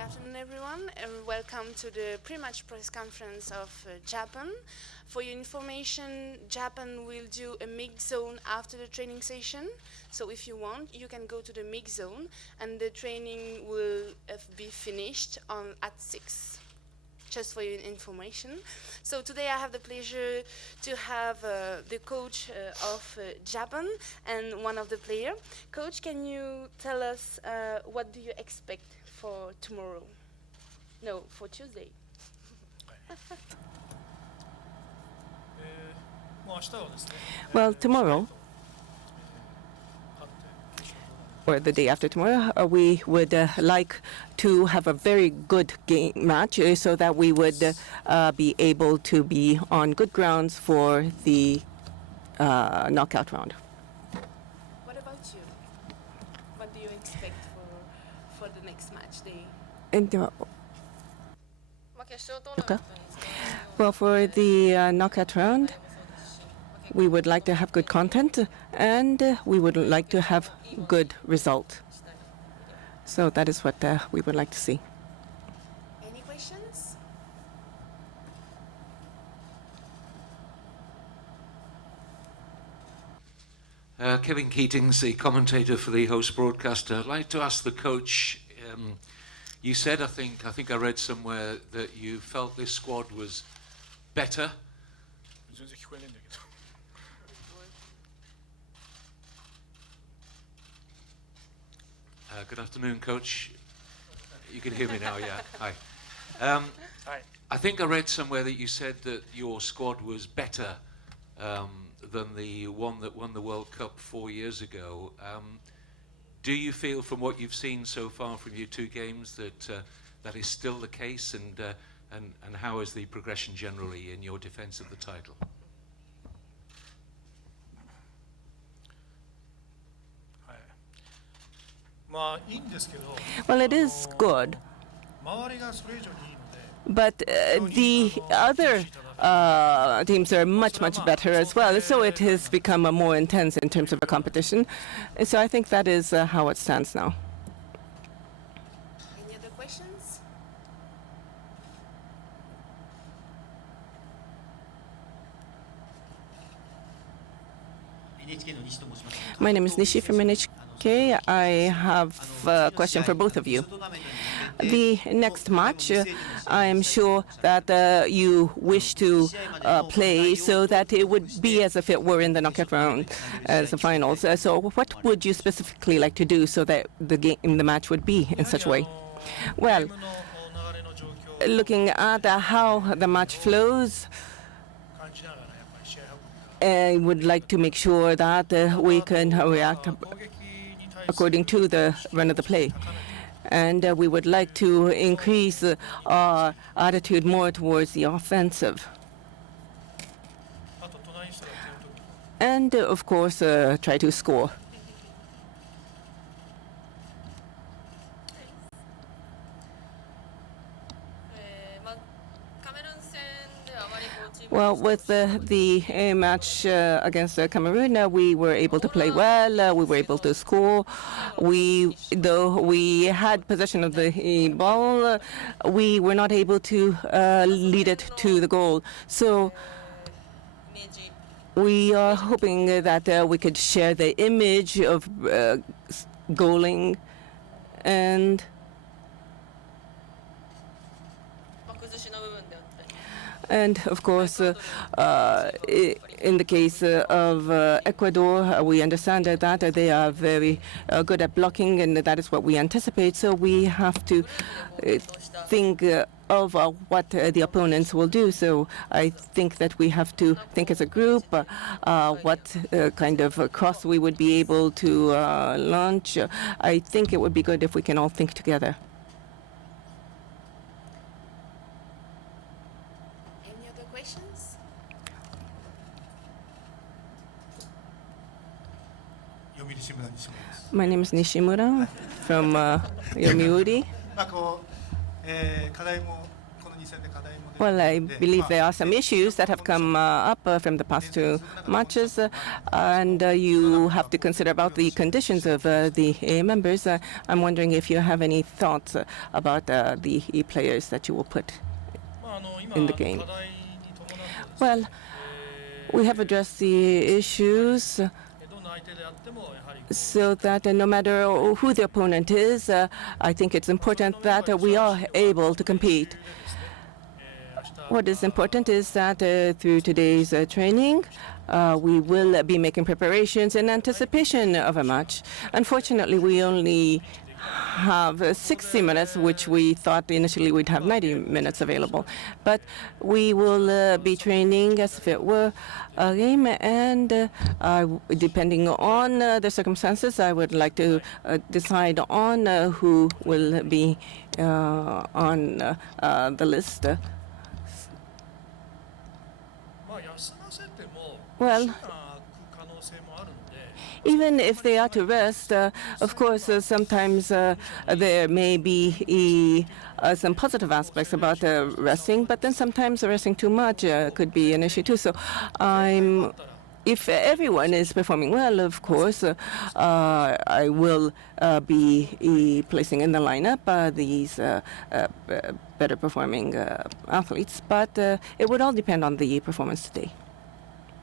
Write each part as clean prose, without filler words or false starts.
afternoon, everyone, and welcome to the pre-match press conference of Japan. For your information, Japan will do a mixed zone after the training session. So if you want, you can go to the mixed zone, and the training will be finished at 6. Just for your information. So today I have the pleasure to have the coach of Japan and one of the players. Coach, can you tell us what do you expect for tomorrow? No, for Tuesday. Well, tomorrow, or the day after tomorrow, we would like to have a very good game match so that we would be able to be on good grounds for the knockout round. What about you? What do you expect for the next match day? And, okay. Well, for the knockout round, we would like to have good content, and we would like to have good result. So that is what we would like to see. Any questions? Kevin Keatings, the commentator for the host broadcaster. I'd like to ask the coach, you said, I think I read somewhere that you felt this squad was better. Good afternoon, Coach. You can hear me now, yeah. Hi. Hi. I think I read somewhere that you said that your squad was better than the one that won the World Cup 4 years ago. Do you feel, from what you've seen so far from your 2 games, that that is still the case? And how is the progression generally in your defence of the title? Well, it is good, but the other teams are much, much better as well. So it has become more intense in terms of a competition. So I think that is how it stands now. Any other questions? My name is Nishi from NHK. I have a question for both of you. The next match, I am sure that you wish to play so that it would be as if it were in the knockout round as the finals. So what would you specifically like to do so that the match would be in such a way? Well, looking at how the match flows, I would like to make sure that we can react according to the run of the play. And we would like to increase our attitude more towards the offensive. And, of course, try to score. Well, with the match against Cameroon, we were able to play well. We were able to score. Though we had possession of the ball, we were not able to lead it to the goal. So we are hoping that we could share the image of goaling And of course, in the case of Ecuador, we understand that they are very good at blocking, and that is what we anticipate. So we have to think of what the opponents will do. So I think that we have to think as a group what kind of cross we would be able to launch. I think it would be good if we can all think together. Questions? My name is Nishimura from Yomiuri. Well, I believe there are some issues that have come up from the past two matches, and you have to consider about the conditions of the members. I'm wondering if you have any thoughts about the players that you will put in the game. Well, we have addressed the issues so that no matter who the opponent is, I think it's important that we are able to compete. What is important is that through today's training, we will be making preparations in anticipation of a match. Unfortunately, we only have 60 minutes, which we thought initially we'd have 90 minutes available. But we will be training as if it were a game, and depending on the circumstances, I would like to decide on who will be on the list. Well, even if they are to rest, of course, sometimes there may be some positive aspects about resting, but then sometimes resting too much could be an issue too. So if everyone is performing well, of course, I will be placing in the lineup these better performing athletes, but it would all depend on the performance today.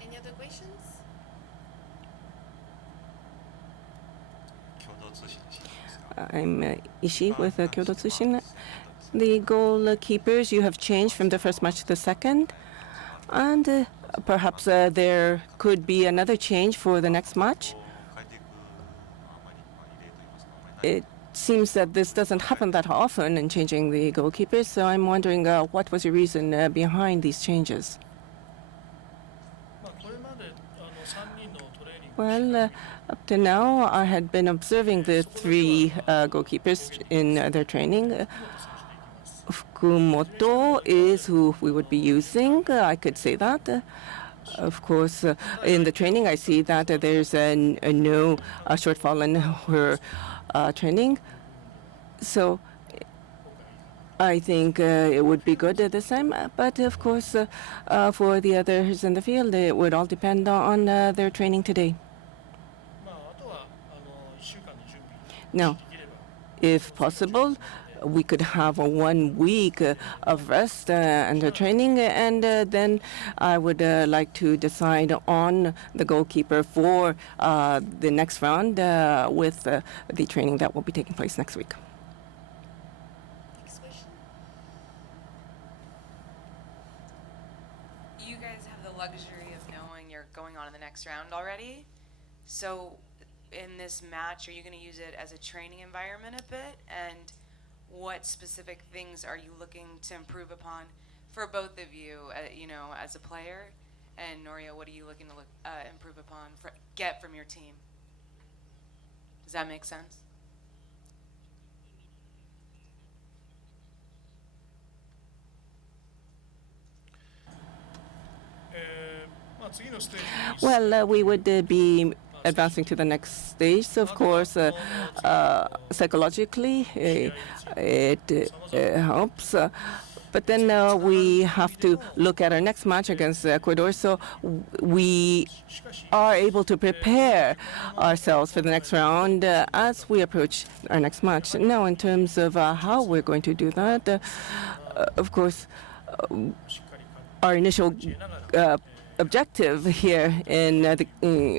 Any other questions? I'm Ishii with Kyoto Tsushin. The goalkeepers, you have changed from the first match to the second, and perhaps there could be another change for the next match. It seems that this doesn't happen that often in changing the goalkeepers, so I'm wondering what was your reason behind these changes? Well, up to now, I had been observing the three goalkeepers in their training. Fukumoto is who we would be using. I could say that. Of course, in the training, I see that there's no shortfall in her training. So I think it would be good this time. But of course, for the others in the field, it would all depend on their training today. Now, if possible, we could have 1 week of rest and training, and then I would like to decide on the goalkeeper for the next round with the training that will be taking place next week. Next question. You guys have the luxury of knowing you're going on in the next round already. So in this match, are you going to use it as a training environment a bit? And what specific things are you looking to improve upon for both of you, as a player? And Noria, what are you looking to improve upon, get from your team? Does that make sense? Well, we would be advancing to the next stage. So, of course, psychologically, it helps. But then we have to look at our next match against Ecuador, so we are able to prepare ourselves for the next round as we approach our next match. Now, in terms of how we're going to do that, of course, our initial objective here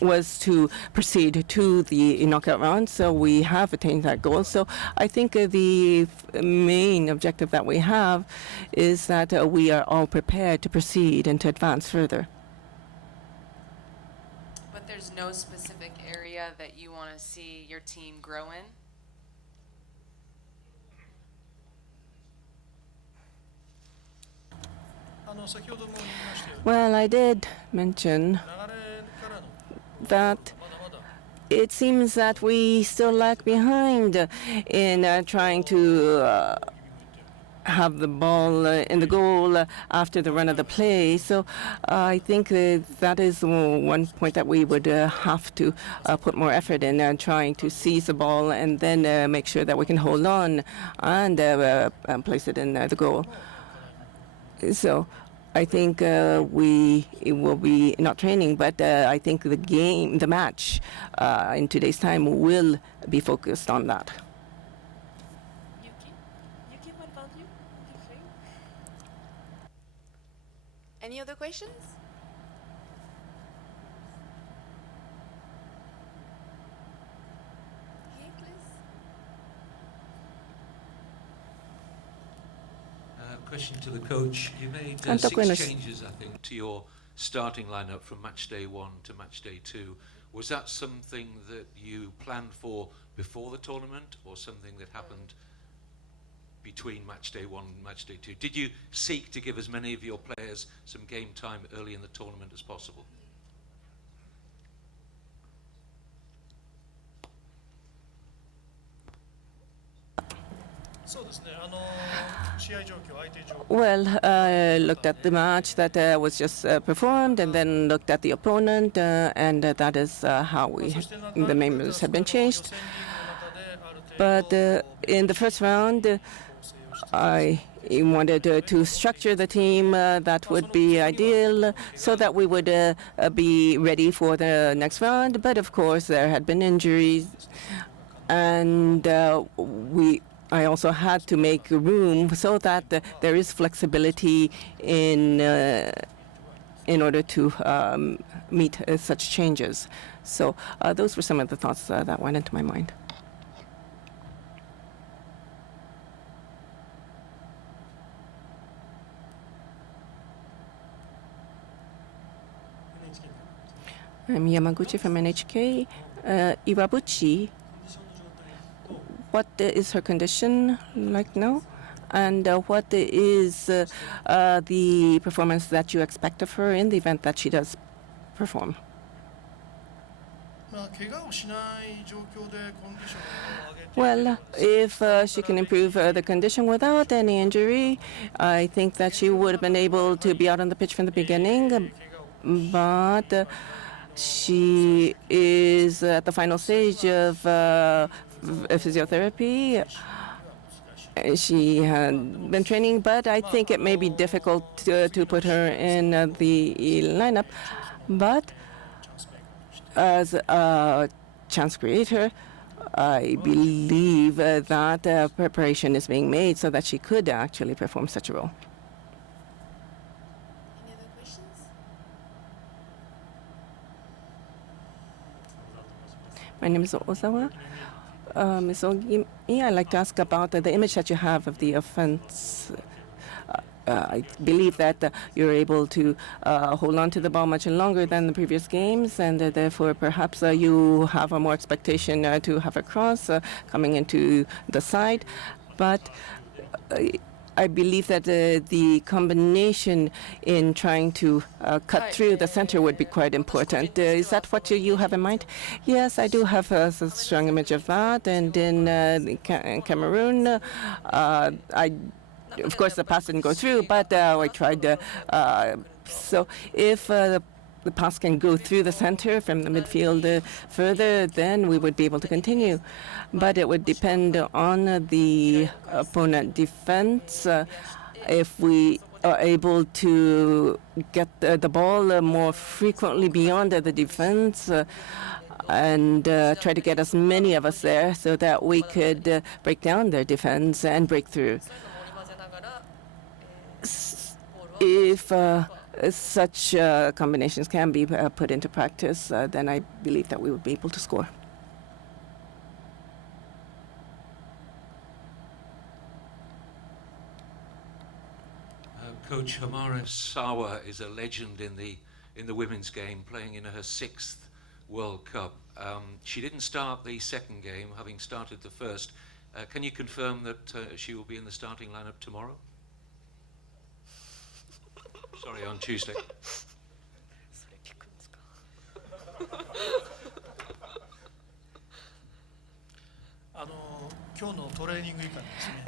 was to proceed to the knockout round, so we have attained that goal. So I think the main objective that we have is that we are all prepared to proceed and to advance further. But there's no specific area that you want to see your team grow in? Well, I did mention that it seems that we still lag behind in trying to have the ball in the goal after the run of the play. So I think that is one point that we would have to put more effort in, trying to seize the ball and then make sure that we can hold on and place it in the goal. So I think we will be not training, but I think the match in today's time will be focused on that. Yuki, what about you? Any other questions? Here, please. Question to the coach. You made 監督への 6 changes, I think, to your starting lineup from match day 1 to match day 2. Was that something that you planned for before the tournament, or something that happened between match day 1 and match day 2? Did you seek to give as many of your players some game time early in the tournament as possible? Well, I looked at the match that was just performed, and then looked at the opponent, and that is how the members have been changed. But in the first round, I wanted to structure the team that would be ideal, so that we would be ready for the next round. But of course, there had been injuries, and I also had to make room so that there is flexibility in order to meet such changes. So those were some of the thoughts that went into my mind. I'm Yamaguchi from NHK. Iwabuchi, what is her condition like now? And what is the performance that you expect of her in the event that she does perform? Well, if she can improve the condition without any injury, I think that she would have been able to be out on the pitch from the beginning. But she is at the final stage of physiotherapy. She had been training, but I think it may be difficult to put her in the lineup. But as a chance creator, I believe that preparation is being made so that she could actually perform such a role. Any other questions? My name is Ozawa. Ms. Ogimi, I'd like to ask about the image that you have of the offense. I believe that you're able to hold on to the ball much longer than the previous games, and therefore perhaps you have a more expectation to have a cross coming into the side. But I believe that the combination in trying to cut through the center would be quite important. Is that what you have in mind? Yes, I do have a strong image of that. And in Cameroon, of course, the pass didn't go through, but I tried. So if the pass can go through the center from the midfield further, then we would be able to continue. But it would depend on the opponent defense. If we are able to get the ball more frequently beyond the defense, and try to get as many of us there so that we could break down their defense and break through. If such combinations can be put into practice, then I believe that we would be able to score. Coach Hamara Sawa is a legend in the women's game, playing in her 6th World Cup. She didn't start the second game, having started the first. Can you confirm that she will be in the starting lineup tomorrow? Sorry, on Tuesday.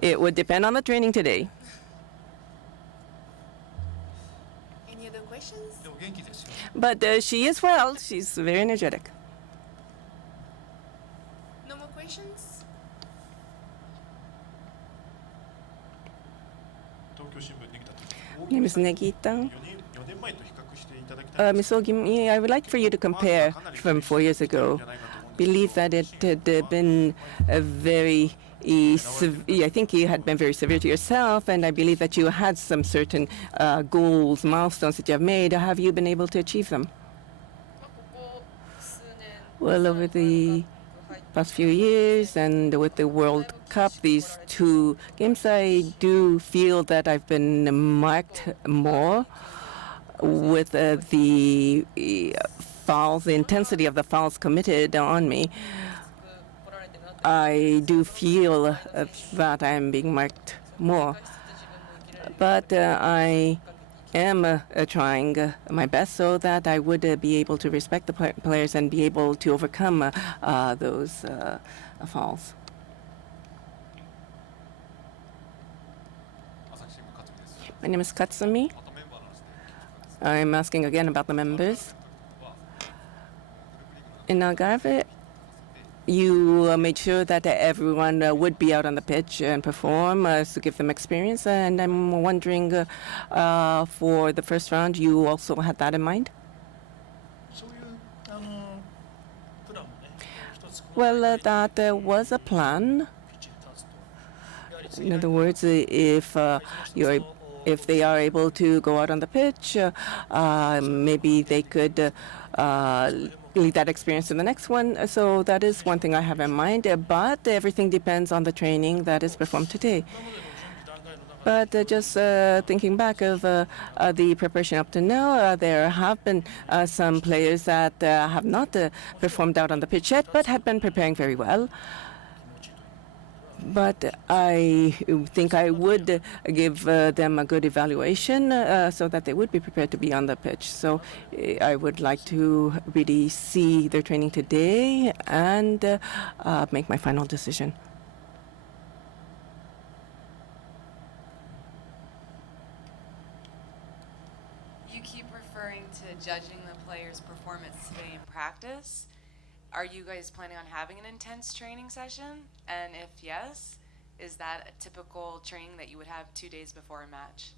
It would depend on the training today. Any other questions? But she is well. She's very energetic. No more questions? name is Negita. Ms. Ogimi, I would like for you to compare from 4 years ago. Believe that it had been a very I think you had been very severe to yourself, and I believe that you had some certain goals, milestones that you have made. Have you been able to achieve them? Well, over the past few years and with the World Cup, these two games, I do feel that I've been marked more with the fouls, the intensity of the fouls committed on me. I do feel that I am being marked more. But I am trying my best so that I would be able to respect the players and be able to overcome those fouls. My name is Katsumi. I'm asking again about the members. In Algarve, you made sure that everyone would be out on the pitch and perform to give them experience. And I'm wondering, for the first round, you also had that in mind? Well, that was a plan. In other words, if they are able to go out on the pitch, maybe they could lead that experience to the next one. So that is one thing I have in mind, but everything depends on the training that is performed today. But just thinking back of the preparation up to now, there have been some players that have not performed out on the pitch yet, but have been preparing very well. But I think I would give them a good evaluation so that they would be prepared to be on the pitch. So I would like to really see their training today and make my final decision. You keep referring to judging the player's performance today in practice. Are you guys planning on having an intense training session? And if yes, is that a typical training that you would have 2 days before a match?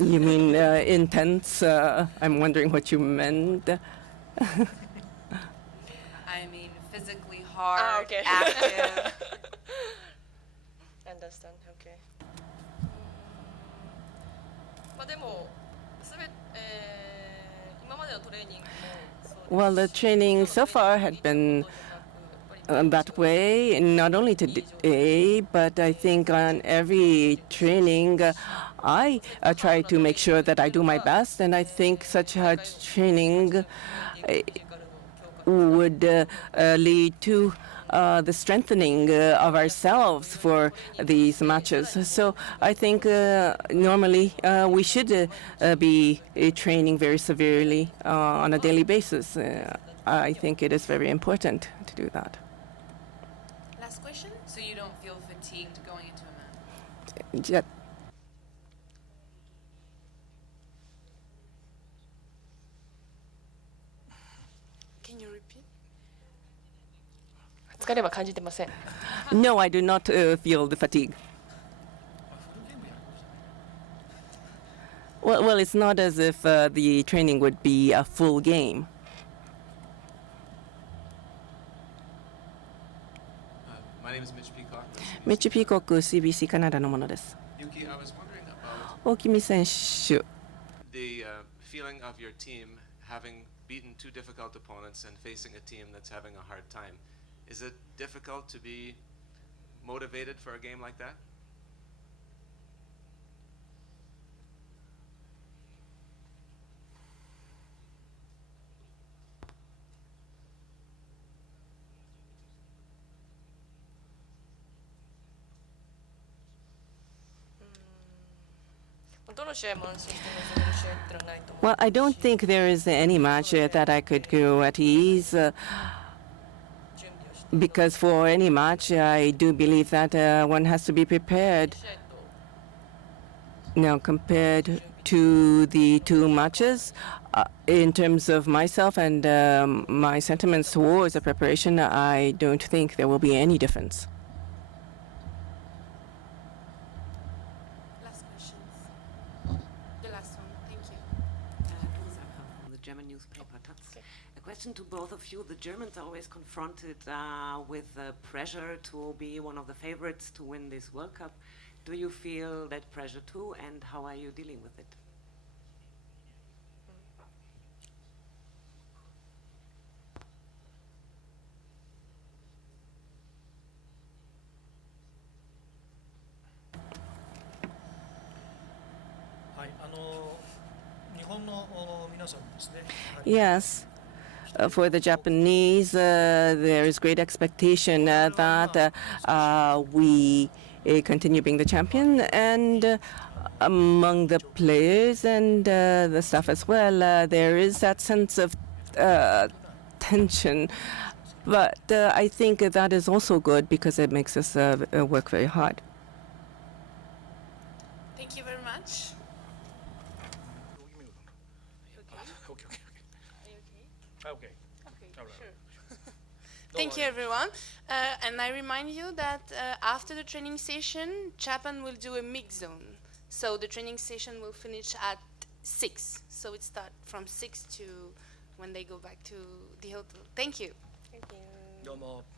You mean intense? I'm wondering what you meant. I mean physically hard, okay. active. Understand, okay. Well, the training so far had been that way, not only today, but I think on every training, I try to make sure that I do my best, and I think such a training would lead to the strengthening of ourselves for these matches. So I think normally we should be training very severely on a daily basis. I think it is very important to do that. Last question? So you don't feel fatigued going into a match? Yeah. Can you repeat? No, I do not feel the fatigue. Well, it's not as if the training would be a full game. My name is Mitch Peacock. ミッチ・ピーコック CBC カナダのものです。 Yuki, I was wondering about 大木美選手、 the feeling of your team having beaten two difficult opponents and facing a team that's having a hard time. Is it difficult to be motivated for a game like that? Well, I don't think there is any match that I could go at ease. Because for any match, I do believe that one has to be prepared. Now, compared to the two matches, in terms of myself and my sentiments towards the preparation, I don't think there will be any difference. Last questions. The last one. Thank you. From the German newspaper Taz. A question to both of you. The Germans are always confronted with pressure to be one of the favorites to win this World Cup. Do you feel that pressure too, and how are you dealing with it? Yes. For the Japanese, there is great expectation that we continue being the champion, and among the players and the staff as well, there is that sense of tension. But I think that is also good because it makes us work very hard. Thank you very much. Okay. Okay, sure. Thank you, everyone. And I remind you that after the training session, Japan will do a mix zone. So the training session will finish at 6. So it starts from 6 to when they go back to the hotel. Thank you.どうも。